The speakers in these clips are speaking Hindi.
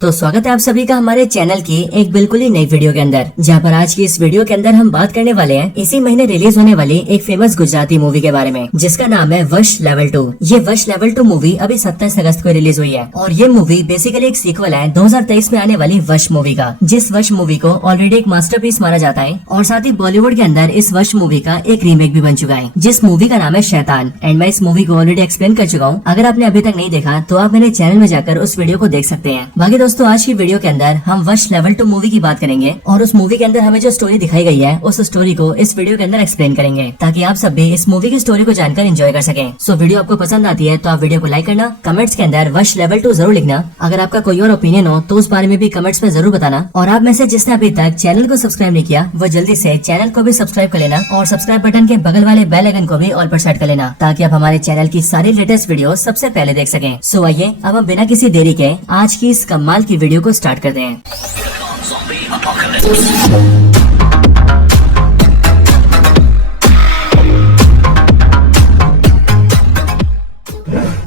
तो स्वागत है आप सभी का हमारे चैनल की एक बिल्कुल ही नई वीडियो के अंदर, जहां पर आज की इस वीडियो के अंदर हम बात करने वाले हैं इसी महीने रिलीज होने वाली एक फेमस गुजराती मूवी के बारे में, जिसका नाम है वश लेवल 2। ये वश लेवल 2 मूवी अभी 27 अगस्त को रिलीज हुई है और ये मूवी बेसिकली एक सीक्वल है 2023 में आने वाली वश मूवी का, जिस वश मूवी को ऑलरेडी एक मास्टरपीस माना जाता है और साथ ही बॉलीवुड के अंदर इस वश मूवी का एक रीमेक भी बन चुका है, जिस मूवी का नाम है शैतान। एंड मैं इस मूवी को ऑलरेडी एक्सप्लेन कर चुका हूँ। अगर आपने अभी तक नहीं देखा तो आप मेरे चैनल में जाकर उस वीडियो को देख सकते हैं। बाकी दोस्तों, आज की वीडियो के अंदर हम वश लेवल 2 मूवी की बात करेंगे और उस मूवी के अंदर हमें जो स्टोरी दिखाई गई है उस स्टोरी को इस वीडियो के अंदर एक्सप्लेन करेंगे, ताकि आप सब भी इस मूवी की स्टोरी को जानकर एंजॉय कर सकें। सो वीडियो आपको पसंद आती है तो आप वीडियो को लाइक करना, कमेंट्स के अंदर वश लेवल 2 जरूर लिखना। अगर आपका कोई और ओपिनियन हो तो उस बारे में भी कमेंट्स में जरूर बताना। और आप में से जिसने अभी तक चैनल को सब्सक्राइब नहीं किया वो जल्दी से चैनल को भी सब्सक्राइब कर लेना और सब्सक्राइब बटन के बगल वाले बेल आइकन को भी ऑल पर सेट कर लेना, ताकि आप हमारे चैनल की सारी लेटेस्ट वीडियो सबसे पहले देख सकें। सो आइए अब हम बिना किसी देरी के आज की इस कमाल की वीडियो को स्टार्ट करते हैं।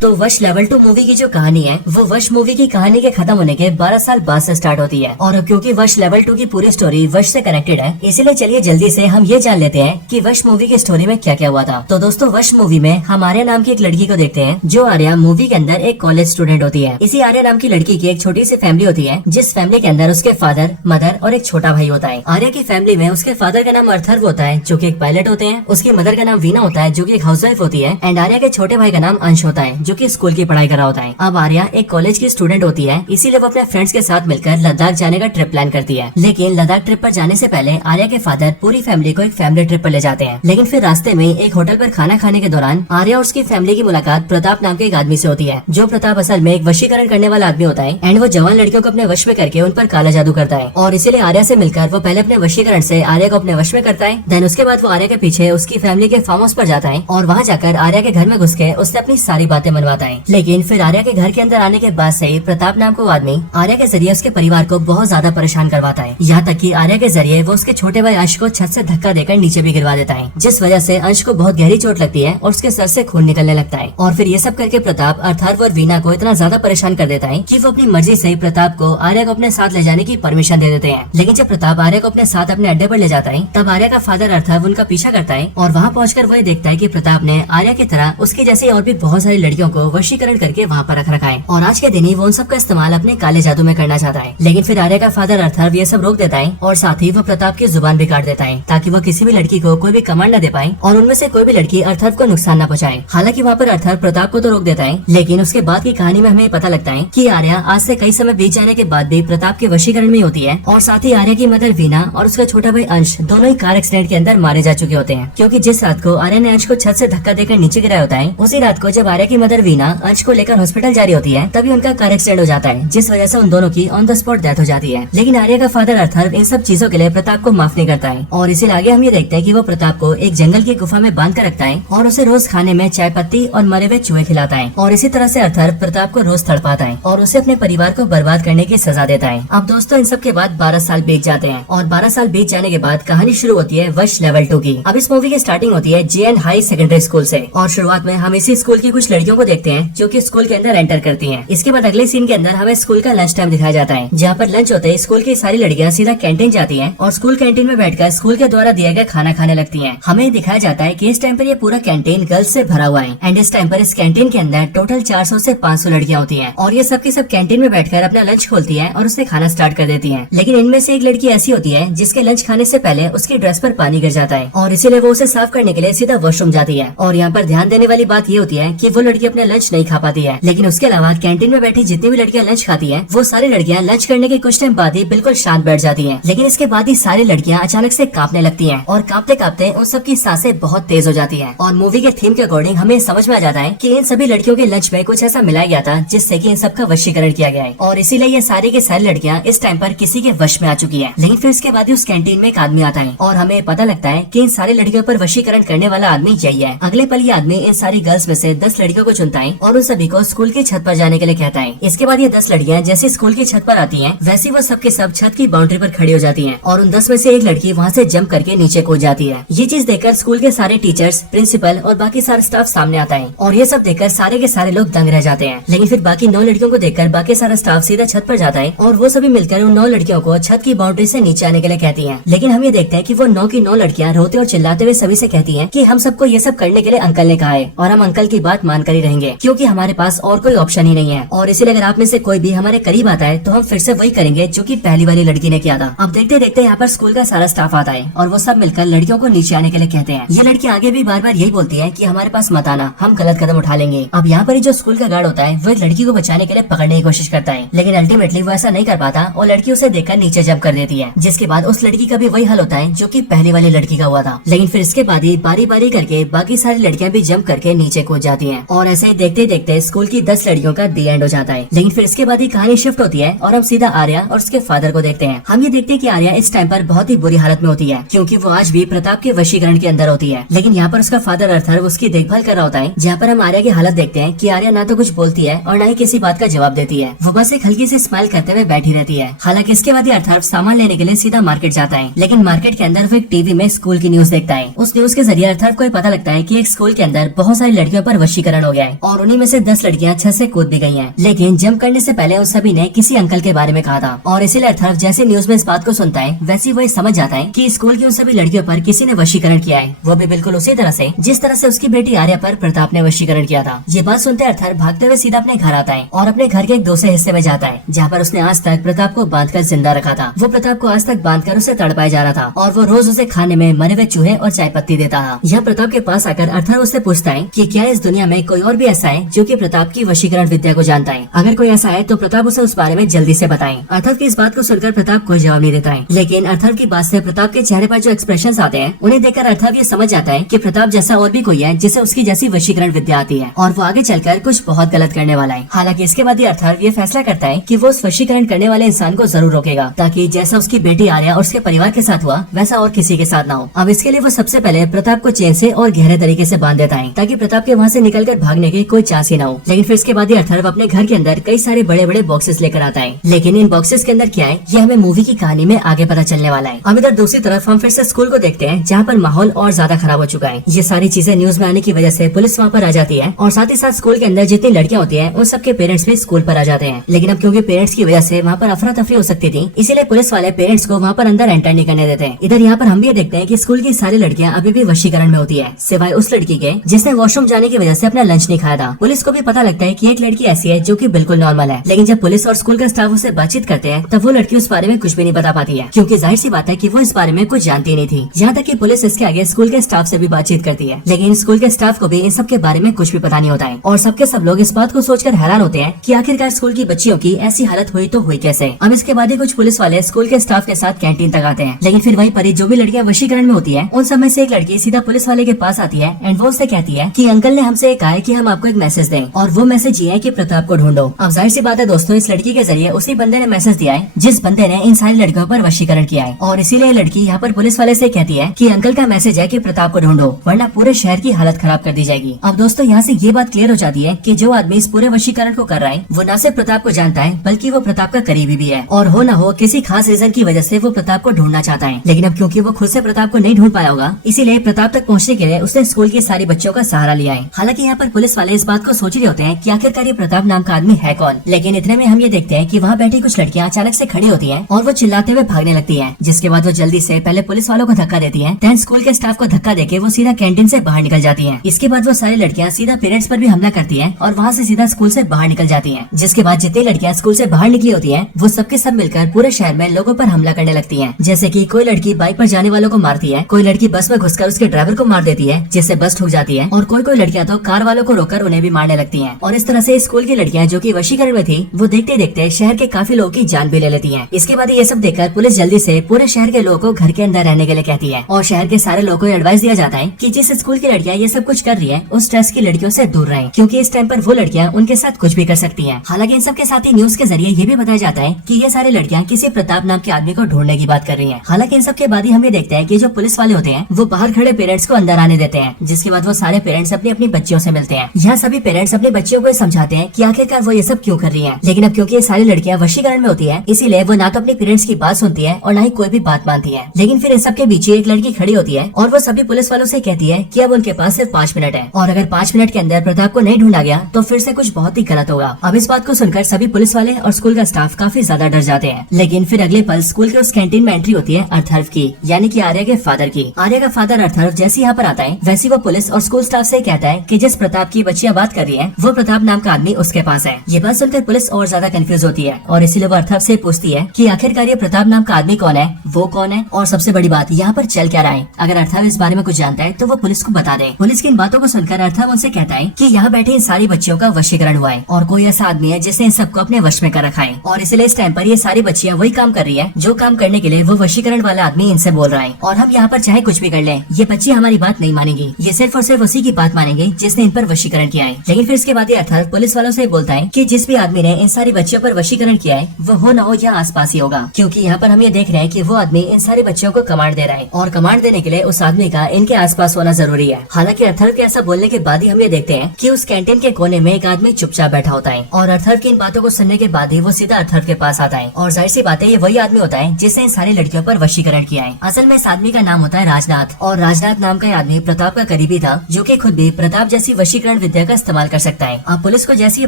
तो वश लेवल 2 मूवी की जो कहानी है वो वश मूवी की कहानी के खत्म होने के 12 साल बाद से स्टार्ट होती है। और क्योंकि वश लेवल 2 की पूरी स्टोरी वश से कनेक्टेड है, इसीलिए चलिए जल्दी से हम ये जान लेते हैं कि वश मूवी की स्टोरी में क्या क्या हुआ था। तो दोस्तों, वश मूवी में हम आर्या नाम की एक लड़की को देखते हैं, जो आर्या मूवी के अंदर एक कॉलेज स्टूडेंट होती है। इसी आर्या नाम की लड़की की एक छोटी सी फैमिली होती है, जिस फैमिली के अंदर उसके फादर, मदर और एक छोटा भाई होता है। आर्या की फैमिली में उसके फादर का नाम अर्थर्व होता है, जो की एक पायलट होते हैं। उसकी मदर का नाम वीना होता है, जो की एक हाउसवाइफ होती है। एंड आर्या के छोटे भाई का नाम अंश होता है, जो की स्कूल की पढ़ाई करा होता है। अब आर्या एक कॉलेज की स्टूडेंट होती है, इसीलिए वो अपने फ्रेंड्स के साथ मिलकर लद्दाख जाने का ट्रिप प्लान करती है। लेकिन लद्दाख ट्रिप पर जाने से पहले आर्या के फादर पूरी फैमिली को एक फैमिली ट्रिप पर ले जाते हैं। लेकिन फिर रास्ते में एक होटल पर खाना खाने के दौरान आर्या और उसकी फैमिली की मुलाकात प्रताप नाम के एक आदमी से होती है, जो प्रताप असल में एक वशीकरण करने वाला आदमी होता है। एंड वो जवान लड़कियों को अपने वश में करके उन पर काला जादू करता है और इसीलिए आर्या से मिलकर वो पहले अपने वशीकरण से आर्या को अपने वश में करता है। देन उसके बाद वो आर्या के पीछे उसकी फैमिली के फार्म हाउस पर जाता है और वहाँ जाकर आर्या के घर में घुस के उससे अपनी सारी बातें मनवाता है। लेकिन फिर आर्या के घर के अंदर आने के बाद से ही प्रताप नाम को आदमी आर्या के जरिए उसके परिवार को बहुत ज्यादा परेशान करवाता है। यहाँ तक कि आर्या के जरिए वो उसके छोटे भाई अंश को छत से धक्का देकर नीचे भी गिरवा देता है, जिस वजह से अंश को बहुत गहरी चोट लगती है और उसके सर से खून निकलने लगता है। और फिर ये सब करके प्रताप अर्थार्व और वीना को इतना ज्यादा परेशान कर देता है कि वो अपनी मर्जी से प्रताप को आर्या को अपने साथ ले जाने की परमिशन दे देते हैं। लेकिन जब प्रताप आर्या को अपने साथ अपने अड्डे पर ले जाता है, तब आर्या का फादर अर्थार्व उनका पीछा करता है और वहाँ पहुंचकर वो देखता है कि प्रताप ने आर्या की तरह उसकी जैसी और भी बहुत सारी लड़कियों को वशीकरण करके वहाँ पर रख रखा है और आज के दिन ही वो उन सब का इस्तेमाल अपने काले जादू में करना चाहता है। लेकिन फिर आर्या का फादर अर्थार्व ये सब रोक देता है और साथ ही वो प्रताप की जुबान भी काट देता है, ताकि वो किसी भी लड़की को कोई भी कमांड न दे पाए और उनमें से कोई भी लड़की अर्थार्व को नुकसान न पहुंचाए। हालांकि वहाँ पर अर्थार्व प्रताप को तो रोक देता है, लेकिन उसके बाद की कहानी में हमें पता लगता है कि आर्या आज से कई समय बीत जाने के बाद भी प्रताप के वशीकरण में होती है और साथ ही आर्या की मदर वीना और उसका छोटा भाई अंश दोनों ही कार एक्सीडेंट के अंदर मारे जा चुके होते हैं। क्योंकि जिस रात को आर्या ने अंश को छत से धक्का देकर नीचे गिराया होता है, उसी रात को जब आर्या की मदर वीना अंश को लेकर हॉस्पिटल जा रही होती है, तभी उनका कार एक्सीडेंट हो जाता है, जिस वजह से उन दोनों की ऑन द स्पॉट डेथ हो जाती है। लेकिन आर्या का फादर अर्थार्व इन सब चीजों के लिए प्रताप को माफ नहीं करता है और इसीलिए आगे हम ये देखते हैं कि वो प्रताप को एक जंगल की गुफा में बांध कर रखता है और उसे रोज खाने में चाय पत्ती और मरे हुए चूहे खिलाता है। और इसी तरह से अर्थार्व प्रताप को रोज तड़पाता है और उसे अपने परिवार को बर्बाद करने की सजा देता है। अब दोस्तों, इन सब के बाद 12 साल बीत जाते हैं और 12 साल बीत जाने के बाद कहानी शुरू होती है वश लेवल 2 की। अब इस मूवी की स्टार्टिंग होती है JN हाई सेकेंडरी स्कूल से और शुरुआत में हम इसी स्कूल की कुछ लड़कियों को देखते हैं जो कि स्कूल के अंदर एंटर करती हैं। इसके बाद अगले सीन के अंदर हमें स्कूल का लंच टाइम दिखाया जाता है, जहाँ पर लंच होते ही स्कूल की सारी लड़कियाँ सीधा कैंटीन जाती हैं और स्कूल कैंटीन में बैठकर स्कूल के द्वारा दिया गया खाना खाने लगती हैं। हमें दिखाया जाता है कि इस टाइम पर ये पूरा कैंटीन गर्ल्स से भरा हुआ है एंड इस टाइम पर इस कैंटीन के अंदर टोटल 400 से 500 लड़कियाँ होती हैं और ये सब की सब कैंटीन में बैठकर अपना लंच खोलती है और उससे खाना स्टार्ट कर देती है। लेकिन इनमें से एक लड़की ऐसी होती है जिसके लंच खाने से पहले उसकी ड्रेस पर पानी गिर जाता है और इसीलिए वो उसे साफ करने के लिए सीधा वॉशरूम जाती है। और यहाँ पर ध्यान देने वाली बात ये होती है कि वो लड़की अपने लंच नहीं खा पाती है, लेकिन उसके अलावा कैंटीन में बैठी जितनी भी लड़कियाँ लंच खाती है वो सारी लड़कियाँ लंच करने के कुछ टाइम बाद ही बिल्कुल शांत बैठ जाती हैं। लेकिन इसके बाद ही सारी लड़कियां अचानक से कांपने लगती हैं और कांपते कांपते उन सबकी सांसें बहुत तेज हो जाती हैं। और मूवी के थीम के अकॉर्डिंग हमें समझ में आ जाता है कि इन सभी लड़कियों के लंच में कुछ ऐसा मिलाया गया था जिससे कि इन सबका वशीकरण किया गया है और इसीलिए ये सारी की सारी लड़कियां इस टाइम पर किसी के वश में आ चुकी है। लेकिन फिर इसके बाद ही उस कैंटीन में एक आदमी आता है और हमें पता लगता है कि इन सारी लड़कियों पर वशीकरण करने वाला आदमी यही है। अगले पल ये आदमी इन सारी गर्ल्स में से 10 लड़कियों को चुनता सुनता है और उन सभी को स्कूल की छत पर जाने के लिए कहता है। इसके बाद ये 10 लड़कियां जैसे स्कूल की छत पर आती हैं, वैसे वो सबके सब छत की बाउंड्री पर खड़ी हो जाती हैं और उन 10 में से एक लड़की वहाँ से जंप करके नीचे कूद जाती है। ये चीज देखकर स्कूल के सारे टीचर्स, प्रिंसिपल और बाकी सारे स्टाफ सामने आता है और ये सब देखकर सारे के सारे लोग दंग रह जाते हैं। लेकिन फिर बाकी 9 लड़कियों को देखकर बाकी सारा स्टाफ सीधा छत पर जाता है और वो सभी मिलकर उन 9 लड़कियों को छत की बाउंड्री से नीचे आने के लिए कहती हैं। लेकिन हम ये देखते हैं कि वो 9 की 9 लड़कियां रोते और चिल्लाते हुए सभी से कहती हैं कि हम सबको ये सब करने के लिए अंकल ने कहा है और हम अंकल की बात मानकर ही रहेंगे, क्योंकि हमारे पास और कोई ऑप्शन ही नहीं है। और इसीलिए अगर आप में से कोई भी हमारे करीब आता है तो हम फिर से वही करेंगे जो कि पहली वाली लड़की ने किया था। अब देखते देखते यहाँ पर स्कूल का सारा स्टाफ आता है और वो सब मिलकर लड़कियों को नीचे आने के लिए कहते हैं। ये लड़की आगे भी बार बार यही बोलती है कि हमारे पास मत आना, हम गलत कदम उठा लेंगे। अब यहाँ पर जो स्कूल का गार्ड होता है वो एक लड़की को बचाने के लिए पकड़ने की कोशिश करता है, लेकिन अल्टीमेटली वो ऐसा नहीं कर पाता और लड़की उसे देखकर नीचे जंप कर देती है, जिसके बाद उस लड़की का भी वही हाल होता है जो कि पहली वाली लड़की का हुआ था। लेकिन फिर इसके बाद ही बारी बारी करके बाकी सारी लड़कियां भी जंप करके नीचे कूद जाती हैं और ऐसे ही देखते देखते स्कूल की 10 लड़कियों का दी एंड हो जाता है। लेकिन फिर इसके बाद ही कहानी शिफ्ट होती है और हम सीधा आर्या और उसके फादर को देखते हैं। हम ये देखते हैं कि आर्या इस टाइम पर बहुत ही बुरी हालत में होती है, क्योंकि वो आज भी प्रताप के वशीकरण के अंदर होती है। लेकिन यहाँ पर उसका फादर अर्थर उसकी देखभाल कर रहा होता है, जहाँ पर हम आर्या की हालत देखते हैं कि आर्या ना तो कुछ बोलती है और न ही किसी बात का जवाब देती है। वो बस एक हल्की सी स्माइल करते हुए बैठी रहती है। हालांकि इसके बाद अर्थर सामान लेने के लिए सीधा मार्केट जाता है, लेकिन मार्केट के अंदर वो एक टीवी में स्कूल की न्यूज देखता है। उस न्यूज के जरिए अर्थर को पता लगता है कि एक स्कूल के अंदर बहुत सारी लड़कियों पर वशीकरण हो गया है और उन्हीं में से 10 लड़कियां छत से कूद भी गई हैं। लेकिन जंप करने से पहले उन सभी ने किसी अंकल के बारे में कहा था और इसीलिए अर्थर जैसे न्यूज में इस बात को सुनता है वैसे वो समझ जाता है कि स्कूल की उन सभी लड़कियों पर किसी ने वशीकरण किया है, वो भी बिल्कुल उसी तरह से जिस तरह से उसकी बेटी आर्या पर प्रताप ने वशीकरण किया था। ये बात सुनते अर्थर भागते हुए सीधा अपने घर आता है और अपने घर के एक दूसरे हिस्से में जाता है, जहाँ पर उसने आज तक प्रताप को बांधकर जिंदा रखा था। वो प्रताप को आज तक बांधकर उसे तड़पाया जा रहा था और वो रोज उसे खाने में मरे हुए चूहे और चाय पत्ती देता था। यह प्रताप के पास आकर अर्थर उससे पूछता है कि क्या इस दुनिया में कोई और भी ऐसा है जो कि प्रताप की वशीकरण विद्या को जानता है। अगर कोई ऐसा है तो प्रताप उसे उस बारे में जल्दी से बताएं। अर्थर की इस बात को सुनकर प्रताप कोई जवाब नहीं देता है, लेकिन अर्थर की बात से प्रताप के चेहरे पर जो एक्सप्रेशंस आते हैं उन्हें देखकर अर्थर ये समझ जाता है कि प्रताप जैसा और भी कोई है जिसे उसकी जैसी वशीकरण विद्या आती है और वो आगे चलकर कुछ बहुत गलत करने वाला है। हालांकि इसके बाद अर्थर ये फैसला करता है कि वो उस वशीकरण करने वाले इंसान को जरूर रोकेगा, ताकि जैसा उसकी बेटी आर्या और उसके परिवार के साथ हुआ वैसा और किसी के साथ ना हो। अब इसके लिए वो सबसे पहले प्रताप को चेन से और गहरे तरीके से बांध देता है, ताकि प्रताप के वहाँ से निकलकर भागने की कोई चांस ही ना हो। लेकिन फिर इसके बाद अर्थर अपने घर के अंदर कई सारे बड़े बड़े बॉक्सेस लेकर आता है, लेकिन इन बॉक्सेस के अंदर क्या है ये हमें मूवी की कहानी में आगे पता चलने वाला है। अब इधर दूसरी तरफ हम फिर से स्कूल को देखते हैं, जहाँ पर माहौल और ज्यादा खराब हो चुका है। ये सारी चीजें न्यूज में आने की वजह से पुलिस वहाँ पर आ जाती है और साथ ही साथ स्कूल के अंदर जितनी लड़कियां होती हैं उन सबके पेरेंट्स भी स्कूल पर आ जाते हैं। लेकिन अब क्योंकि पेरेंट्स की वजह से वहाँ पर अफरा तफरी हो सकती थी, इसीलिए पुलिस वाले पेरेंट्स को वहाँ पर अंदर एंटर नहीं करने देते हैं। इधर यहाँ पर हम भी देखते हैं कि स्कूल की सारी लड़कियां अभी भी वशीकरण में होती है, सिवाय उस लड़की के जिसने वॉशरूम जाने की वजह से अपना लंच नहीं खाया था। पुलिस को भी पता लगता है कि एक लड़की ऐसी है जो कि बिल्कुल नॉर्मल है, लेकिन जब पुलिस और स्कूल का स्टाफ उससे बातचीत करते हैं तब वो लड़की उस बारे में कुछ भी नहीं बता पाती है, क्योंकि जाहिर सी बात है कि वो इस बारे में कुछ जानती नहीं थी। यहाँ तक कि पुलिस इसके आगे स्कूल के स्टाफ से भी बातचीत करती है, लेकिन स्कूल के स्टाफ को भी इन सब के बारे में कुछ भी पता नहीं होता है और सबके सब लोग इस बात को सोचकर हैरान होते हैं कि आखिरकार स्कूल की बच्चियों की ऐसी हालत हुई तो हुई कैसे। अब इसके बाद ही कुछ पुलिस वाले स्कूल के स्टाफ के साथ कैंटीन तक आते हैं, लेकिन फिर वहीं पर जो भी लड़कियां वशीकरण में होती है उन सब में से एक लड़की सीधा पुलिस वाले के पास आती है एंड वो उससे कहती है कि अंकल ने हमसे कहा है कि हम आपको एक मैसेज दें और वो मैसेज ये है कि प्रताप को ढूंढो। अब जाहिर सी बात है दोस्तों, इस लड़की के जरिए उसी बंदे ने मैसेज दिया है जिस बंदे ने इन सारी लड़कियों पर वशीकरण किया है और इसीलिए लड़की यहाँ पर पुलिस वाले से कहती है कि अंकल का मैसेज है कि प्रताप को ढूंढो वरना पूरे शहर की हालत खराब कर दी जाएगी। अब दोस्तों यहाँ से ये बात क्लियर हो जाती है कि जो आदमी इस पूरे वशीकरण को कर रहा है वो न सिर्फ प्रताप को जानता है बल्कि वो प्रताप का करीबी भी है और हो न हो किसी खास रीजन की वजह से वो प्रताप को ढूंढना चाहता है। लेकिन अब क्योंकि वो खुद से प्रताप को नहीं ढूंढ पाया होगा, इसीलिए प्रताप तक पहुँचने के लिए उसने स्कूल की सारी बच्चों का सहारा लिया है। हालांकि यहाँ पर पुलिस वाले इस बात को सोच रहे होते हैं कि आखिरकार ये प्रताप नाम का आदमी है कौन, लेकिन इतने में हम ये देखते हैं कि वहाँ बैठी कुछ लड़कियाँ अचानक से खड़ी होती हैं और वो चिल्लाते हुए भागने लगती हैं, जिसके बाद वो जल्दी से पहले पुलिस वालों को धक्का देती हैं, देन स्कूल के स्टाफ को धक्का देके वो सीधा कैंटीन से बाहर निकल जाती हैं। इसके बाद वो सारी लड़कियाँ सीधा पेरेंट्स पर भी हमला करती हैं और वहाँ से सीधा स्कूल से बाहर निकल जाती हैं। जिसके बाद जितनी लड़कियाँ स्कूल से बाहर निकली होती हैं वो सबके सब मिलकर पूरे शहर में लोगों पर हमला करने लगती हैं। जैसे कि कोई लड़की बाइक पर जाने वालों को मारती है, कोई लड़की बस में घुसकर उसके ड्राइवर को मार देती है जिससे बस ठुक जाती है और कोई लड़कियाँ तो कार वालों को रोककर उन्हें भी मारने लगती हैं। और इस तरह से स्कूल की लड़कियाँ जो कि वशीकरण में थी वो देखते देखते शहर के काफी लोगों की जान भी ले लेती हैं। इसके बाद ये सब देखकर पुलिस जल्दी से पूरे शहर के लोगों को घर के अंदर रहने के लिए कहती है और शहर के सारे लोगों को एडवाइस दिया जाता है कि जिस स्कूल की लड़कियाँ ये सब कुछ कर रही है उस स्ट्रेस की लड़कियों से दूर रहें, क्योंकि इस टाइम पर वो लड़कियाँ उनके साथ कुछ भी कर सकती हैं। हालांकि इन सब के साथ ही न्यूज के जरिए ये भी बताया जाता है कि ये सारी लड़कियाँ किसी प्रताप नाम के आदमी को ढूंढने की बात कर रही हैं। हालांकि इन सब के बाद ही हम ये देखते हैं कि जो पुलिस वाले होते हैं वो बाहर खड़े पेरेंट्स को अंदर आने देते हैं, जिसके बाद वो सारे पेरेंट्स अपनी अपनी बच्चियों से मिलते हैं। यहाँ सभी पेरेंट्स अपने बच्चों को समझाते हैं कि आखिरकार वो ये सब क्यों कर रही हैं। लेकिन अब क्योंकि ये सारी लड़कियां वशीकरण में होती है, इसीलिए वो ना तो अपने पेरेंट्स की बात सुनती है और ना ही कोई भी बात मानती है। लेकिन फिर इन सबके बीच एक लड़की खड़ी होती है और वो सभी पुलिस वालों से कहती है कि अब उनके पास सिर्फ 5 मिनट है और अगर 5 मिनट के अंदर प्रताप को नहीं ढूंढा गया तो फिर से कुछ बहुत ही गलत होगा। अब इस बात को सुनकर सभी पुलिस वाले और स्कूल का स्टाफ काफी ज्यादा डर जाते हैं। लेकिन फिर अगले पल स्कूल के उस कैंटीन में एंट्री होती है अर्थर्व की, यानी कि आर्या के फादर की। आर्या का फादर अर्थर्व जैसे यहाँ पर आता है वैसे वो पुलिस और स्कूल स्टाफ से कहता है कि जिस प्रताप की बच्चियां बात कर रही है वो प्रताप नाम का आदमी उसके पास है। ये बात सुनकर पुलिस और ज्यादा कंफ्यूज होती है और इसीलिए वो अर्थर्व से पूछती है कि आखिरकार ये प्रताप नाम का आदमी कौन है, वो कौन है और सबसे बड़ी बात यहाँ पर चल क्या रहा है। अगर अर्थर्व इस बारे में कुछ जानता है तो वो पुलिस को बता दे। पुलिस की इन बातों को सुनकर अर्थर्व उनसे कहता है कि यहाँ बैठे इन सारी बच्चियों का वशीकरण हुआ है और कोई ऐसा आदमी है जिसने इन सबको अपने वश में कर रखा है और इसलिए इस टाइम पर ये सारी बच्चियां वही काम कर रही है जो काम करने के लिए वो वशीकरण वाला आदमी इनसे बोल रहा है। और हम यहाँ पर चाहे कुछ भी कर लें, ये बच्ची हमारी बात नहीं मानेंगी, ये सिर्फ और सिर्फ उसी की बात मानेंगे जिसने इन पर वशीकरण किया है। लेकिन फिर इसके बाद ये अर्थर्व पुलिस वालों से बोलता है कि जिस भी आदमी ने इन सारी बच्चियों पर वशीकरण किया है वो हो न हो या आसपास ही होगा, क्योंकि यहाँ पर हम ये देख रहे हैं कि वो आदमी इन सारी बच्चियों को कमांड दे रहा है और कमांड देने के लिए उस आदमी का इनके आसपास होना जरूरी है। हालांकि अर्थर्व के ऐसा बोलने के बाद ही हम ये देखते हैं कि उस कैंटीन के कोने में एक आदमी चुपचाप बैठा होता है और अर्थर्व की इन बातों को सुनने के बाद ही वो सीधा अर्थर्व के पास आता है और जाहिर सी बात है ये वही आदमी होता है जिसने इन सारी लड़कियों पर वशीकरण किया है। असल में इस आदमी का नाम होता है राजनाथ और राजनाथ नाम का आदमी प्रताप का करीबी था जो कि खुद भी प्रताप जैसी वशीकरण विद्या का इस्तेमाल कर सकता है। अब पुलिस को जैसे ये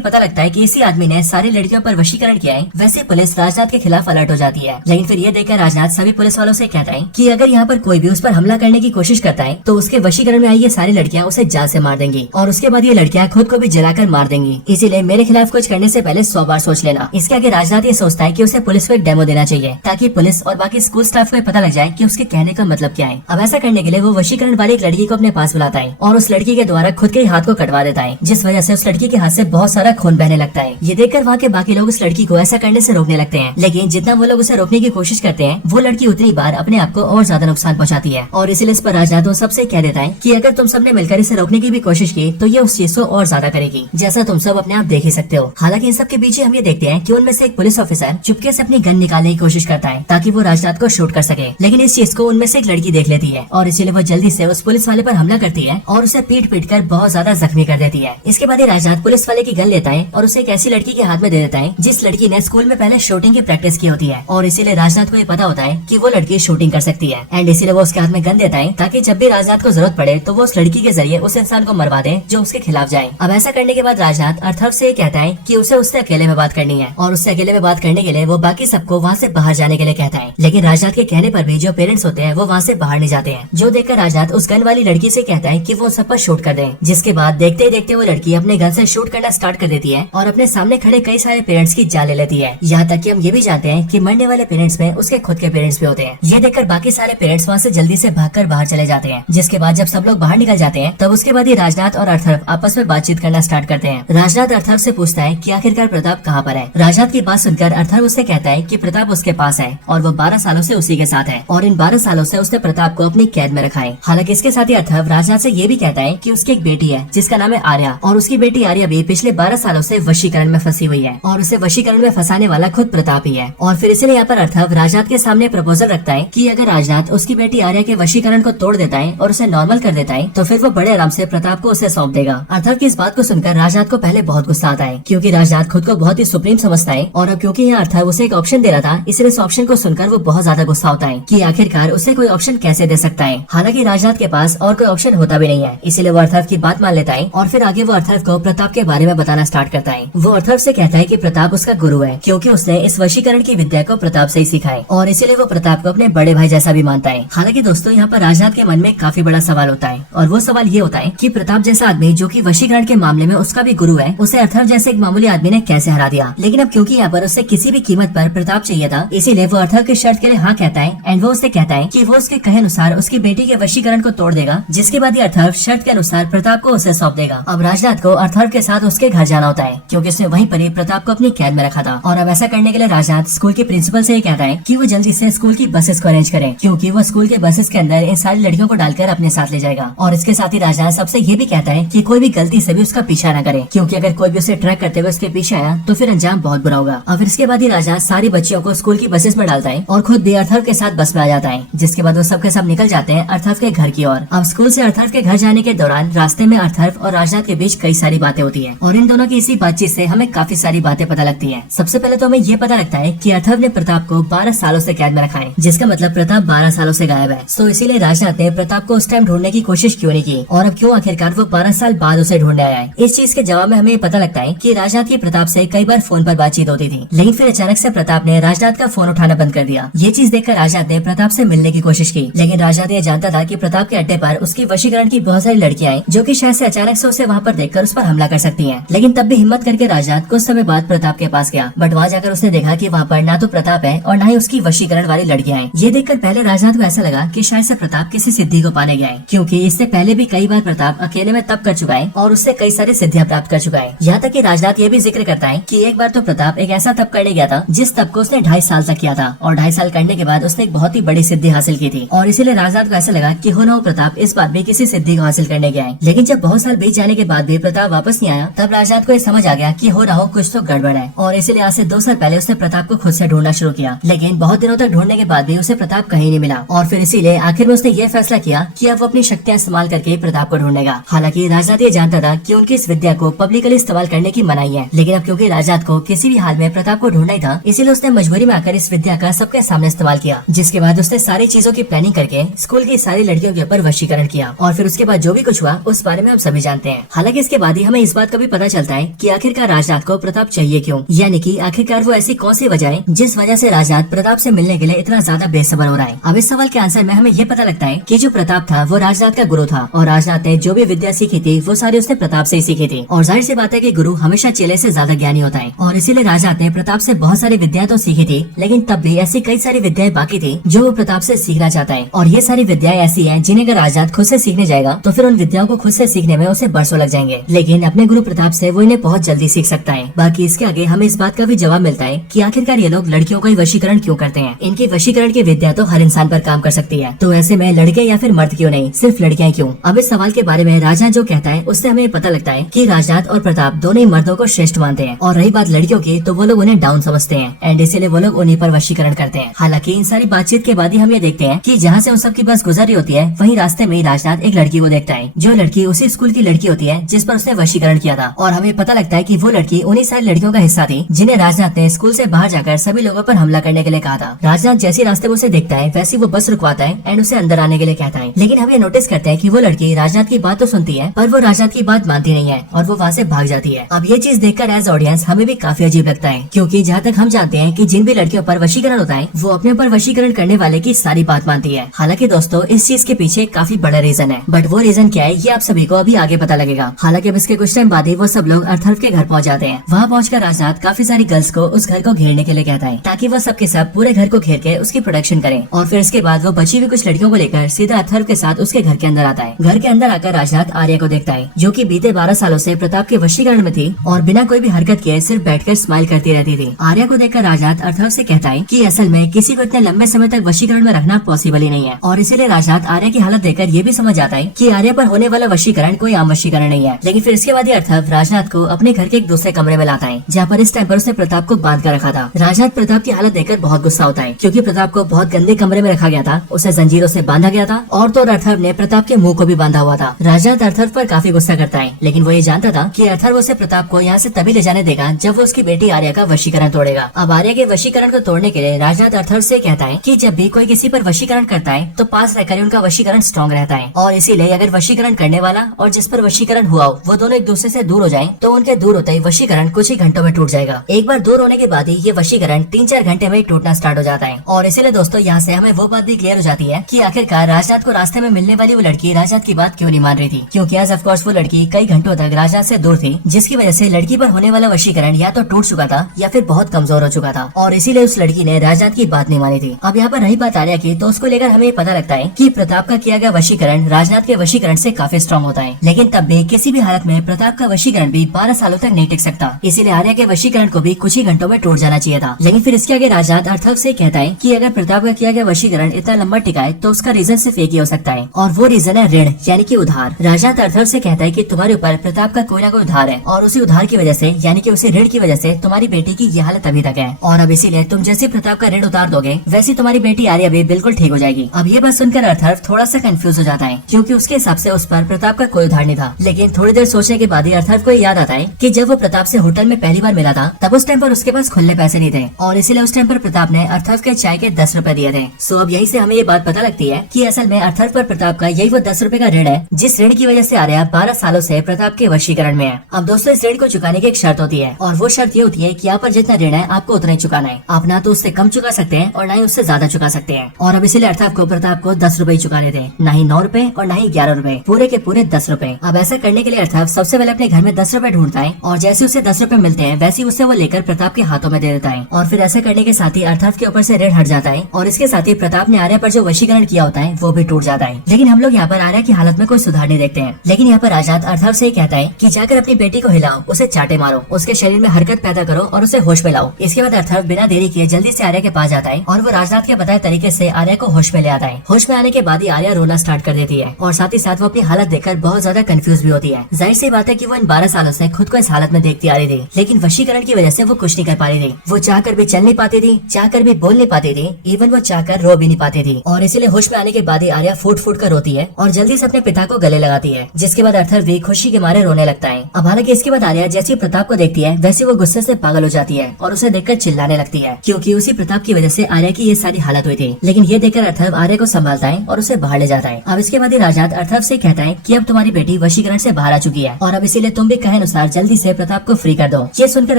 पता लगता है कि इसी आदमी ने सारी लड़कियों पर वशीकरण किया है वैसे पुलिस राजनाथ के खिलाफ अलर्ट हो जाती है। लेकिन फिर ये देखकर राजनाथ सभी पुलिस वालों से कहता है कि अगर यहाँ पर कोई भी उस पर हमला करने की कोशिश करता है तो उसके वशीकरण में आई ये सारी लड़कियाँ उसे जान से मार देंगी और उसके बाद ये लड़कियाँ खुद को भी जलाकर मार देंगी। इसीलिए मेरे खिलाफ कुछ करने से पहले 100 बार सोच लेना। इसके आगे राजनाथ ये सोचता है कि उसे पुलिस को एक डेमो देना चाहिए ताकि पुलिस और बाकी स्कूल स्टाफ को पता लग जाए कि उसके कहने का मतलब क्या है। अब ऐसा करने के लिए वो वशीकरण वाली एक लड़की को अपने पास बुलाता है और उस लड़की के द्वारा खुद के हाथ को कटवा देता है, जिस वजह से उस लड़की के हाथ से बहुत सारा खून बहने लगता है। ये देखकर वहाँ के बाकी लोग उस लड़की को ऐसा करने से रोकने लगते हैं, लेकिन जितना वो लोग उसे रोकने की कोशिश करते हैं वो लड़की उतनी बार अपने आप को और ज्यादा नुकसान पहुँचाती है और इसीलिए इस पर राजनाथ उन सबसे कह देता है कि अगर तुम सबने मिलकर इसे रोकने की भी कोशिश की तो ये उस चीज को और ज्यादा करेगी, जैसा तुम सब अपने आप देख ही सकते हो। हालांकि इन सब के पीछे हम ये देखते हैं कि उनमें से एक पुलिस ऑफिसर चुपके से अपनी गन निकालने की कोशिश करता है ताकि वो राजनाथ को शूट कर सके, लेकिन इस चीज को उनमें से एक लड़की देख लेती है और इसीलिए वो जल्दी से उस पुलिस वाले पर हमला करती है और उसे पीट पीट कर बहुत ज्यादा जख्मी कर देती है। इसके बाद राजनाथ पुलिस वाले की गन लेता है और उसे एक ऐसी लड़की के हाथ में दे देता है जिस लड़की ने स्कूल में पहले शूटिंग की प्रैक्टिस की होती है और इसीलिए राजनाथ को ये पता होता है कि वो लड़की शूटिंग कर सकती है एंड इसीलिए वो उसके हाथ में गन देता है ताकि जब भी राजनाथ को जरूरत पड़े तो वो उस लड़की के जरिए उस इंसान को मरवा दे जो उसके खिलाफ जाए। अब ऐसा करने के बाद राजनाथ अर्थर्व से कहता है कि उसे उससे अकेले में बात करनी है और उससे अकेले में बात करने के लिए वो बाकी सबको वहाँ से बाहर जाने के लिए कहता है। लेकिन राजनाथ के कहने पर भी जो पेरेंट्स होते हैं वो वहाँ से बाहर नहीं जाते हैं, जो देखकर राजनाथ उस गन वाली लड़की से कहता है कि वो सब पर शूट कर दे। जिसके बाद देखते ही देखते वो लड़की अपने गन से शूट करना स्टार्ट कर देती है और अपने सामने खड़े कई सारे पेरेंट्स की जान ले लेती है। यहाँ तक कि हम ये भी जानते हैं कि मरने वाले पेरेंट्स में उसके खुद के पेरेंट्स भी होते हैं। ये देखकर बाकी सारे पेरेंट्स वहाँ से जल्दी से भागकर बाहर चले जाते हैं। जिसके बाद जब सब लोग बाहर निकल जाते हैं तब उसके बाद ही राजनाथ और अर्थर्व आपस में बातचीत करना स्टार्ट करते हैं। राजनाथ अर्थर्व से पूछता है कि आखिरकार प्रताप कहाँ पर है। राजनाथ की बात सुनकर अर्थर्व उससे कहता है कि प्रताप उसके पास है और वो 12 सालों से उसी के साथ है और इन 12 सालों से उसने प्रताप को अपनी कैद में रखा है। हालांकि इसके साथ ही अर्थर्व राजनाथ से ये भी कहता है कि उसकी एक बेटी है जिसका नाम है आर्या और उसकी बेटी आर्या भी पिछले 12 सालों से वशीकरण में फंसी हुई है और उसे वशीकरण में फंसाने वाला खुद प्रताप ही है। और फिर इसलिए यहाँ पर अर्थर्व राजनाथ के सामने प्रपोजल रखता है कि अगर राजनाथ उसकी बेटी आर्या के वशीकरण को तोड़ देता है और उसे नॉर्मल कर देता है तो फिर वो बड़े आराम से प्रताप को उसे सौंप देगा। अर्थर्व की इस बात को सुनकर राजनाथ को पहले बहुत गुस्सा आता है क्योंकि राजनाथ खुद को बहुत ही सुप्रीम समझता है और अब क्योंकि यहाँ अर्थर्व उसे एक ऑप्शन दे रहा था इसलिए इस ऑप्शन को सुनकर वो बहुत ज्यादा गुस्सा होता है कि आखिरकार उसे कोई ऑप्शन कैसे दे सकता है। हालांकि राजनाथ के पास और कोई ऑप्शन होता भी नहीं है, इसीलिए वो अर्थर्व की बात मान लेता है और फिर आगे वो अर्थर्व को प्रताप के बारे में बताना स्टार्ट करता है। वो अर्थर्व से कहता है कि प्रताप उसका गुरु है क्योंकि उसने इस वशीकरण की विद्या को प्रताप से ही सीखा है और इसीलिए वो प्रताप को अपने बड़े भाई जैसा भी मानता है। हालांकि दोस्तों यहाँ पर राजनाथ के मन में काफी बड़ा सवाल होता है और वो सवाल ये होता है कि प्रताप जैसा आदमी जो कि वशीकरण के मामले में उसका भी गुरु है उसे अर्थर्व जैसे एक मामूली आदमी ने कैसे हरा दिया। लेकिन अब क्योंकि यहाँ पर उसे किसी भी कीमत पर प्रताप चाहिए था इसीलिए वो अर्थर्व की शर्त के लिए हाँ कहता है एंड वो उसे कहता है कि वो उसके कहे अनुसार उसकी बेटी के वशीकरण को तोड़ देगा, जिसके बाद ये अर्थर्व शर्त के अनुसार प्रताप को उसे सौंप देगा। अब राजनाथ को अर्थर्व के साथ उसके घर जाना होता है क्योंकि उसने वहीं पर ही प्रताप को अपनी कैद में रखा था और अब ऐसा करने के लिए राजनाथ स्कूल के प्रिंसिपल से ये कहता है कि वो जल्दी से स्कूल की बसेस को अरेंज करें क्योंकि वो स्कूल के बसेस के अंदर इन सारी लड़कियों को डालकर अपने साथ ले जाएगा। और इसके साथ ही राजनाथ सबसे ये भी कहता है कि कोई भी गलती से भी उसका पीछा न करे क्योंकि अगर कोई भी उसे ट्रैक करते हुए उसके पीछे आया तो फिर अंजाम बहुत बुरा होगा। और फिर इसके बाद ही राजनाथ सारी बच्चियों को स्कूल की बसेस में डालता है और खुद भी अर्थर्व के साथ बस में आ जाता है, जिसके बाद वो सब के सब निकल जाते हैं अर्थर्व के घर की ओर। अब स्कूल से अर्थर्व के घर जाने के दौरान रास्ते में अर्थर्व और राजनाथ के बीच कई सारी बातें होती है और इन दोनों की इसी बातचीत से हमें काफी सारी बातें पता लगती है। सबसे पहले तो हमें ये पता लगता है कि अथर्व ने प्रताप को 12 सालों से कैद में रखा है, जिसका मतलब प्रताप 12 सालों से गायब है। तो इसीलिए राजनाथ ने प्रताप को उस टाइम ढूंढने की कोशिश क्यों नहीं की और अब क्यों आखिरकार वो 12 साल बाद उसे ढूंढने आया है। इस चीज के जवाब में हमें पता लगता है कि राजनाथ की प्रताप से कई बार फोन पर बातचीत होती थी, लेकिन फिर अचानक से प्रताप ने राजनाथ का फोन उठाना बंद कर दिया। ये चीज देखकर राजनाथ ने प्रताप से मिलने की कोशिश की, लेकिन राजनाथ ये जानता था कि प्रताप के अड्डे पर उसकी वशीकरण की बहुत सारी लड़कियां हैं जो कि शायद से अचानक से उसे वहाँ पर देखकर उस पर हमला कर सकती हैं। लेकिन तब भी हिम्मत करके राजनाथ कुछ समय बाद प्रताप के पास गया, बट वहाँ जाकर उसने देखा कि वहाँ पर ना तो प्रताप है और ना ही उसकी वशीकरण वाली लड़कियां हैं। ये देखकर पहले राजनाथ को ऐसा लगा कि शायद से प्रताप किसी सिद्धि को पाने गया है, क्योंकि इससे पहले भी कई बार प्रताप अकेले में तप कर चुका है और उससे कई सारी सिद्धियां प्राप्त कर चुका है। यहाँ तक कि राजनाथ ये भी जिक्र करता है कि एक बार तो प्रताप एक ऐसा तप करने गया था जिस तप को उसने 2.5 साल तक किया था और 2.5 साल करने के बाद उसने एक बहुत ही बड़ी सिद्धि हासिल की थी और इसीलिए राजनाथ को ऐसा लगा कि हो ना हो प्रताप इस बार भी किसी सिद्धि को हासिल करने गया है। लेकिन जब बहुत साल बीत जाने के बाद भी प्रताप वापस नहीं आया, तब राजनाथ को ये समझ आ गया कि हो रहा हो कुछ तो गड़बड़ है और इसीलिए आज से 2 साल पहले उसने प्रताप को खुद से ढूंढना शुरू किया। लेकिन बहुत दिनों तक ढूंढने के बाद भी उसे प्रताप कहीं नहीं मिला और फिर इसीलिए आखिर में उसने ये फैसला किया कि अब वो अपनी शक्तियां इस्तेमाल करके प्रताप को ढूंढेगा। हालांकि राजनाथ ये जानता था कि उनकी इस विद्या को पब्लिकली इस्तेमाल करने की मनाही है, लेकिन अब क्योंकि राजनाथ को किसी भी हाल में प्रताप को ढूंढना ही था, इसीलिए उसने मजबूरी में आकर इस विद्या का सबके सामने इस्तेमाल किया। जिसके बाद उसने सारी चीजों की प्लानिंग करके स्कूल की सारी लड़कियों के ऊपर वशीकरण किया और फिर उसके बाद जो भी कुछ हुआ उस बारे में हम सभी जानते हैं। हालांकि इसके बाद ही हमें इस बात का भी पता चलता है कि आखिरकार राजनाथ को प्रताप चाहिए क्यों, यानी कि आखिरकार वो ऐसी कौन सी वजह है जिस वजह से राजनाथ प्रताप से मिलने के लिए इतना ज्यादा बेसब्र हो रहा है। अब इस सवाल के आंसर में हमें ये पता लगता है कि जो प्रताप था वो राजनाथ का गुरु था और राजनाथ ने जो भी विद्या सीखी थी वो सारी उसने प्रताप से ही सीखी थी और जाहिर सी बात है कि गुरु हमेशा चेले से ज्यादा ज्ञानी होता है और इसीलिए राजनाथ ने प्रताप से बहुत सारी विद्याएं तो सीखी थी, लेकिन तब भी ऐसी कई सारी विद्याएं बाकी थी जो वो प्रताप से सीखना चाहता है और ये सारी विद्याएं ऐसी हैं जिन्हें अगर राजनाथ खुद से सीखने जाएगा तो फिर उन विद्याओं को खुद से सीखने में उसे बरसों लग जाएंगे, लेकिन अपने गुरु प्रताप से वो इन्हें बहुत जल्दी सीख सकता है। बाकी इसके आगे हमें इस बात का भी जवाब मिलता है कि आखिरकार ये लोग लड़कियों का ही वशीकरण क्यों करते हैं। इनकी वशीकरण की विद्या तो हर इंसान पर काम कर सकती है, तो ऐसे में लड़के या फिर मर्द क्यों नहीं, सिर्फ लड़कियां क्यों। अब इस सवाल के बारे में राजनाथ जो कहता है उससे हमें पता लगता है कि राजनाथ और प्रताप दोनों ही मर्दों को श्रेष्ठ मानते हैं और रही बात लड़कियों की तो वो लोग उन्हें डाउन समझते हैं एंड इसीलिए वो लोग उन्हीं पर वशीकरण करते हैं। हालांकि इन सारी बातचीत के बाद ही हम ये देखते हैं कि जहाँ से उन सबकी बस गुजर रही होती है वहीं रास्ते में ही राजनाथ एक लड़की को देखता है, जो लड़की उसी स्कूल की लड़की होती है जिस पर उसने वशीकरण किया था और हमें पता लगता है कि वो लड़की उन्हीं सारी लड़कियों का हिस्सा थी जिन्हें राजनाथ ने स्कूल से बाहर जाकर सभी लोगों पर हमला करने के लिए कहा था। राजनाथ जैसे रास्ते में उसे देखता है वैसे वो बस रुकवाता है एंड उसे अंदर आने के लिए कहता है, लेकिन हम ये नोटिस करते हैं कि वो लड़की राजनाथ की बात तो सुनती है पर वो राजनाथ की बात मानती नहीं है और वो वहाँ से भाग जाती है। अब ये चीज देखकर एज ऑडियंस हमें भी काफी अजीब लगता है, क्योंकि जहाँ तक हम जानते हैं कि जिन भी लड़कियों पर वशीकरण होता है वो अपने ऊपर वशीकरण करने वाले की सारी बात मानती है। हालांकि दोस्तों इस चीज के पीछे काफी बड़ा रीजन है, बट वो रीजन क्या है ये आप सभी को अभी आगे पता लगेगा। हालांकि अब इसके कुछ टाइम बाद ही वो सब लोग अर्थर्व के घर पहुंच जाते हैं। वहाँ पहुंचकर राजनाथ काफी सारी गर्ल्स को उस घर को घेरने के लिए कहता है ताकि वो सबके सब पूरे घर को घेर के उसकी प्रोटेक्शन करें और फिर इसके बाद वो बची हुई कुछ लड़कियों को लेकर सीधा अर्थर्व के साथ उसके घर के अंदर आता है। घर के अंदर आकर राजनाथ आर्या को देखता है जो कि बीते 12 सालों से प्रताप के वशीकरण में थी और बिना कोई भी हरकत किए सिर्फ बैठकर स्माइल करती रहती थी। आर्या को देखकर राजनाथ अर्थर्व से कहता है कि असल में किसी को इतने लंबे समय तक वशीकरण में रखना पॉसिबल ही नहीं है और इसीलिए राजनाथ आर्या की हालत देखकर ये भी समझ आता है कि आर्या पर होने वाला वशीकरण कोई आम वशीकरण नहीं है। लेकिन फिर इसके बाद अर्थर्व राजनाथ को अपने घर के एक दूसरे कमरे में लाता है जहाँ पर इस टाइम पर उसने प्रताप को बांध कर रखा था। राजनाथ प्रताप की हालत देखकर बहुत गुस्सा होता है क्योंकि प्रताप को बहुत गंदे कमरे में रखा गया था, उसे जंजीरों से बांधा गया था और तो अर्थर्व ने प्रताप के मुंह को भी बांधा हुआ था। राजनाथ अर्थर्व पर काफी गुस्सा करता है, लेकिन वो ये जानता था कि अर्थर्व उसे प्रताप को यहाँ से तभी ले जाने देगा जब वो उसकी बेटी आर्या का वशीकरण तोड़ेगा। अब आर्या के वशीकरण को तोड़ने के लिए राजनाथ अर्थर्व से कहता है कि जब भी कोई किसी पर वशीकरण करता है तो पास रहकर उनका वशीकरण स्ट्रॉन्ग रहता है और इसीलिए अगर वशीकरण करने वाला और जिस पर वशीकरण हुआ हो वो दोनों एक दूसरे से दूर हो जाएं तो उनके दूर होते ही वशीकरण कुछ ही घंटों में टूट जाएगा। एक बार दूर होने के बाद ही ये वशीकरण 3-4 घंटे में टूटना स्टार्ट हो जाता है और इसीलिए दोस्तों यहाँ से हमें वो बात भी क्लियर हो जाती है कि आखिरकार राजनाथ को रास्ते में मिलने वाली वो लड़की राजनाथ की बात क्यों नहीं मान रही थी, क्योंकि आज ऑफकोर्स वो लड़की कई घंटों तक राजनाथ से दूर थी जिसकी वजह से लड़की पर होने वाला वशीकरण या तो टूट चुका था या फिर बहुत कमजोर हो चुका था और इसीलिए उस लड़की ने राजनाथ की बात नहीं मानी थी। अब यहाँ पर रही बात आर्या की तो उसको लेकर हमें पता लगता है कि प्रताप का किया गया वशीकरण राजनाथ के वशीकरण से काफी स्ट्रॉन्ग होता है, लेकिन तब भी किसी भी हालत में प्रताप का वशीकरण भी 12 सालों तक नहीं टिक सकता, इसीलिए आर्या के वशीकरण को भी कुछ ही घंटों में टूट जाना चाहिए था। लेकिन फिर इसके आगे राजनाथ अर्थर्व से कहता है कि अगर प्रताप का किया गया वशीकरण इतना लंबा टिका है तो उसका रीजन सिर्फ एक ही हो सकता है और वो रीजन है ऋण यानी कि उधार। राजनाथ अर्थर्व से कहता है कि तुम्हारे ऊपर प्रताप का कोई ना कोई उधार है और उसी उधार की वजह से यानी कि उसी ऋण की वजह से तुम्हारी बेटी की ये हालत अभी तक है और अब इसीलिए तुम जैसे प्रताप का ऋण उतार दोगे वैसे तुम्हारी बेटी आर्या भी बिल्कुल ठीक हो जाएगी। अब ये बात सुनकर अर्थर्व थोड़ा सा कंफ्यूज हो जाता है क्योंकि उसके हिसाब से उस पर प्रताप का कोई उधार नहीं था था। लेकिन थोड़ी देर सोचने के बाद ही अर्थव को याद आता है कि जब वो प्रताप से होटल में पहली बार मिला था तब उस टाइम पर उसके पास खुले पैसे नहीं थे और इसीलिए उस टाइम पर प्रताप ने अर्थव के चाय के 10 रुपए दिए थे। सो अब यहीं से हमें ये बात पता लगती है कि असल में अर्थव पर प्रताप का यही वो 10 रुपए का ऋण है जिस ऋण की वजह से आर्या 12 सालों से प्रताप के वशीकरण में है। अब दोस्तों इस ऋण को चुकाने की एक शर्त होती है और वो शर्त ये होती है कि यहाँ पर जितना ऋण है आपको उतना ही चुकाना है। आप ना तो उससे कम चुका सकते हैं और ना ही उससे ज्यादा चुका सकते हैं। और अब इसीलिए अर्थव को प्रताप को 10 रुपए चुकाने थे, न ही 9 रुपए और न ही 11 रुपए, पूरे के पूरे 10 रुपए। अब ऐसा करने के लिए अर्थव सबसे पहले अपने घर में 10 रुपए ढूंढता है और जैसे उसे 10 रुपए मिलते हैं वैसे उसे वो लेकर प्रताप के हाथों में दे देता है। और फिर ऐसा करने के साथ ही अर्थव के ऊपर से ऋण हट जाता है और इसके साथ ही प्रताप ने आर्या पर जो वशीकरण किया होता है वो भी टूट जाता है। लेकिन हम लोग यहाँ पर आर्या की हालत में कोई सुधार नहीं देखते हैं। लेकिन यहाँ पर आजाद अर्थव से कहता है कि जाकर अपनी बेटी को हिलाओ, उसे चाटे मारो, उसके शरीर में हरकत पैदा करो और उसे होश में लाओ। इसके बाद अर्थव बिना देरी किए जल्दी से आर्या के पास जाता है और वो राजनाथ के बताए तरीके से आर्या को होश में ले आता है। होश में आने के बाद ही आर्या रोना स्टार्ट कर देती है और साथ ही साथ वो अपनी हालत देखकर बहुत ज्यादा कंफ्यूज भी होती है। जाहिर सी बात है कि वो इन 12 सालों से खुद को इस हालत में देखती आ रही थी, लेकिन वशीकरण की वजह से वो कुछ नहीं कर पा रही थी। वो चाहकर भी चल नहीं पाती थी, चाहकर भी बोल नहीं पाती थी, इवन वो चाहकर रो भी नहीं पाती थी। और इसीलिए होश में आने के बाद ही आर्या फूट फूट कर रोती है और जल्दी से अपने पिता को गले लगाती है, जिसके बाद अर्थव भी खुशी के मारे रोने लगता है। अब हालांकि इसके बाद आर्या जैसे प्रताप को देखती है वैसे वो गुस्से से पागल हो जाती है और उसे देखकर चिल्लाने लगती है, क्योंकि उसी प्रताप की वजह से आर्या की ये सारी हालत हुई थी। लेकिन ये देखकर अर्थव आर्या को संभालता है और उसे बाहर ले जाता है। अब इसके बाद ही राजनाथ अर्थव से कहता है कि अब तुम्हारी बेटी वशीकरण से बाहर आ चुकी है और अब इसीलिए तुम भी कहे अनुसार जल्दी से प्रताप को फ्री कर दो। ये सुनकर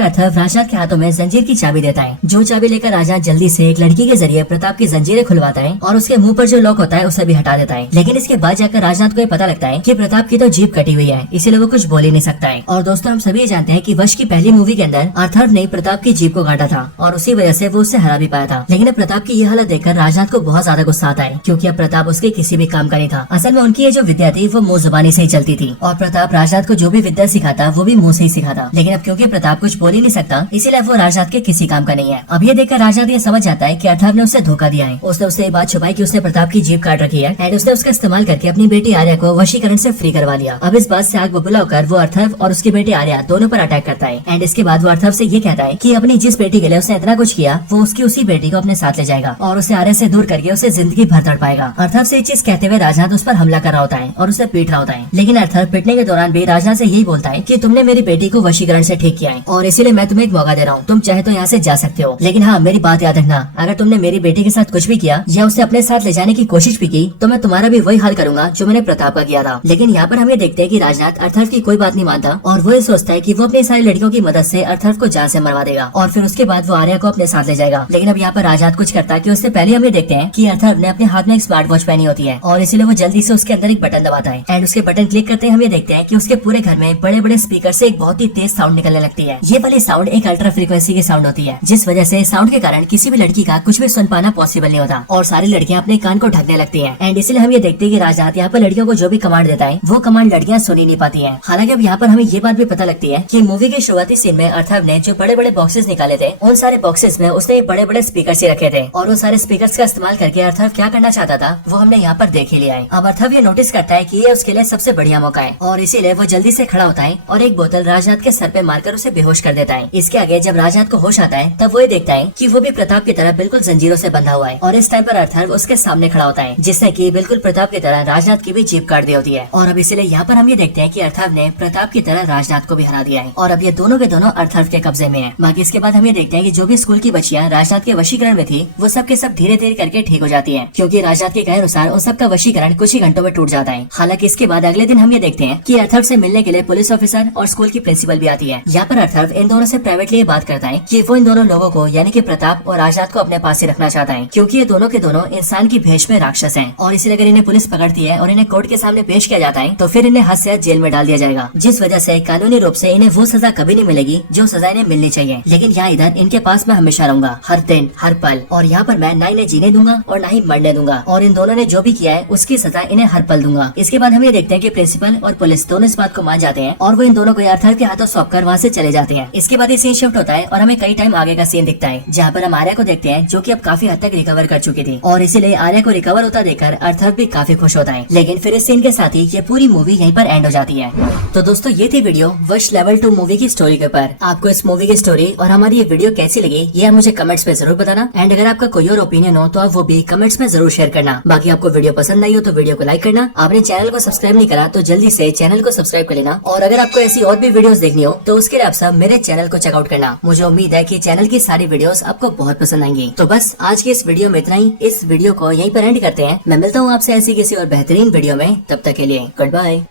अर्थव राजनाथ के हाथों में जंजीर की चाबी देता है, जो चाबी लेकर राजनाथ जल्दी से एक लड़की के जरिए प्रताप की जंजीरें खुलवाता है और उसके मुंह पर जो लॉक होता है उसे भी हटा देता है। लेकिन इसके बाद जाकर राजनाथ को पता लगता है कि प्रताप की तो जीभ कटी हुई है, इसीलिए वो कुछ बोल ही नहीं सकता है। और दोस्तों हम सभी जानते हैं कि वश की पहली मूवी के अंदर अर्थव ने प्रताप की जीभ को काटा था और उसी वजह से वो उससे हरा भी पाया था। लेकिन अब प्रताप की ये हालत देखकर राजनाथ को बहुत ज्यादा गुस्सा आता है, क्योंकि अब प्रताप उसके किसी भी काम का नहीं था। असल में उनकी ये जो विद्या थी वो मुंह जुबानी से ही चलती थी और प्रताप राजनाथ को जो भी विद्या सिखाता वो भी मुंह से ही सिखाता। लेकिन अब क्योंकि प्रताप कुछ बोल ही नहीं सकता इसीलिए वो राजनाथ के किसी काम का नहीं है। अब ये देखकर राजनाथ ये समझ जाता है कि अर्थव ने उसे धोखा दिया है। उसने उससे ये बात छुपाई कि उसने प्रताप की जीभ काट रखी है एंड उसने उसका इस्तेमाल करके अपनी बेटी आर्या को वशीकरण से फ्री करवा लिया। अब इस बात से आग बबूला होकर वो अर्थव और उसकी बेटी आर्या दोनों पर अटैक करता है एंड इसके बाद वो अर्थव से ये कहता है कि अपनी जिस बेटी के लिए उसने इतना कुछ किया वो उसकी उसी बेटी को अपने साथ ले जाएगा और उसे आर्या से दूर करके उसे जिंदगी भर तड़पाएगा। अर्थव से ये चीज कहते हुए राजनाथ उस पर हमला कर रहा होता है और उसे पीट रहा होता है। लेकिन अर्थव पिटने के दौरान भी राजनाथ से यही बोलता है कि तुमने मेरी बेटी को वशीकरण से ठीक किया है और इसीलिए मैं तुम्हें एक मौका दे रहा हूँ, तुम चाहे तो यहाँ से जा सकते हो। लेकिन हाँ मेरी बात याद रखना, अगर तुमने मेरी बेटी के साथ कुछ भी किया या उसे अपने साथ ले जाने की कोशिश भी की तो मैं तुम्हारा भी वही हाल करूंगा जो मैंने प्रताप का किया था। लेकिन यहाँ पर हम ये देखते हैं कि राजनाथ अर्थव की कोई बात नहीं मानता और वो ये सोचता है कि वो अपनी सारी लड़कियों की मदद से अर्थव को जान से मरवा देगा और फिर उसके बाद वो आर्या को अपने साथ ले जाएगा। लेकिन अब यहाँ पर राजनाथ कुछ करता है कि उससे पहले हम ये देखते हैं कि अर्थव ने अपने हाथ में एक स्मार्ट वॉच पहनी होती है और इसीलिए वो जल्दी से उसके अंदर एक बटन दबाता है एंड उसके बटन क्लिक करते ही हम ये देखते हैं कि उसके पूरे घर में बड़े बड़े स्पीकर से एक बहुत ही तेज साउंड निकलने लगती है। ये वाली साउंड एक अल्ट्रा फ्रीक्वेंसी की साउंड होती है, जिस वजह से साउंड के कारण किसी भी लड़की का कुछ भी सुन पाना पॉसिबल नहीं होता और सारी लड़कियां अपने कान को ढकने लगती हैं। एंड इसलिए हम ये देखते हैं कि राजनाथ यहाँ पर लड़कियों को जो भी कमांड देता है वो कमांड लड़कियां सुन ही नहीं पाती हैं। हालांकि अब यहाँ पर हमें ये बात भी पता लगती है कि मूवी के शुरुआती सीन में अर्थव ने जो बड़े बड़े बॉक्सेस निकाले थे उन सारे बॉक्सेस में उसने बड़े बड़े स्पीकर से रखे थे और उन सारे स्पीकर्स का इस्तेमाल करके अर्थव क्या करना चाहता था वो हमने यहाँ पर देख ही लिया है। अब अर्थव ये नोटिस करता है कि ये उसके लिए सबसे बढ़िया मौका है और इसीलिए वो जल्दी से खड़ा होता है और एक बोतल राजनाथ के सर पे मारकर उसे बेहोश कर देता है। इसके आगे जब राजनाथ को होश आता है तब वो ये देखता है कि वो भी प्रताप की तरह बिल्कुल जंजीरों से बंधा हुआ है और इस टाइम पर अर्थव उसके सामने खड़ा होता है, जिसने कि बिल्कुल प्रताप की तरह राजनाथ की भी जीभ काट दी होती है। और अब इसीलिए यहाँ पर हम ये देखते हैं कि अर्थव ने प्रताप की तरह राजनाथ को भी हरा दिया है और अब ये दोनों के दोनों अर्थव के कब्जे में है। बाकी इसके बाद हम ये देखते हैं कि जो भी स्कूल की बच्चियां राजनाथ के वशीकरण में थी वो सब के सब धीरे धीरे करके ठीक हो जाती है, क्योंकि राजनाथ के कहे अनुसार उन सबका वशीकरण कुछ ही घंटों में टूट जाता है। हालांकि इसके बाद अगले दिन हम ये देखते हैं कि अर्थव से मिलने के लिए पुलिस ऑफिसर और स्कूल की प्रिंसिपल भी आती है। यहाँ पर अर्थव इन दोनों से प्राइवेटली बात करता है कि वो इन दोनों लोगों को यानी कि प्रताप और राजनाथ को अपने पास ही रखना चाहता है, क्योंकि ये दोनों के दोनों इंसान की भेष में राक्षस हैं और इसलिए अगर इन्हें पुलिस पकड़ती है और इन्हें कोर्ट के सामने पेश किया जाता है तो फिर इन्हें हद से हद जेल में डाल दिया जाएगा, जिस वजह से कानूनी रूप से इन्हें वो सजा कभी नहीं मिलेगी जो सजा इन्हें मिलनी चाहिए। लेकिन यहाँ इधर इनके पास मैं हमेशा रहूंगा, हर दिन हर पल, और यहाँ पर मैं ना इन्हें जीने दूंगा और ना ही मरने दूंगा और इन दोनों ने जो भी किया है उसकी सजा इन्हें हर पल दूंगा। इसके बाद हम ये देखते हैं कि प्रिंसिपल और पुलिस दोनों इस बात को मान जाते हैं और वो इन दोनों को अर्थव के हाथों सौंप कर वहाँ से चले जाते हैं। इसके बाद ये सीन शिफ्ट होता है और हमें कई टाइम आगे का सीन दिखता है जहाँ पर हम आर्या को देखते हैं जो कि अब काफी हद तक रिकवर कर चुकी थी और इसीलिए आर्या को रिकवर होता देखकर अर्थव भी काफी खुश होता है। लेकिन फिर इस सीन के साथ ही ये पूरी मूवी यहीं पर एंड हो जाती है। तो दोस्तों ये थी वीडियो वश लेवल 2 मूवी की स्टोरी के ऊपर। आपको इस मूवी की स्टोरी और हमारी ये वीडियो कैसी लगी ये आप मुझे कमेंट्स में जरूर बताना एंड अगर आपका कोई और ओपिनियन हो तो आप वो भी कमेंट्स में जरूर शेयर करना। बाकी आपको वीडियो पसंद आई हो तो वीडियो को लाइक करना। आपने चैनल को सब्सक्राइब नहीं करा तो जल्दी से चैनल को सब्सक्राइब कर लेना। और अगर आपको ऐसी और भी वीडियोस देखनी हो तो उसके लिए आप सब मेरे चैनल को चेकआउट करना। मुझे उम्मीद है कि चैनल की सारी वीडियोस आपको बहुत पसंद आएंगी। तो बस आज की इस वीडियो में इतना ही। इस वीडियो को यहीं पर एंड करते हैं। मैं मिलता हूँ आपसे ऐसी किसी और बेहतरीन वीडियो में। तब तक के लिए गुड बाय।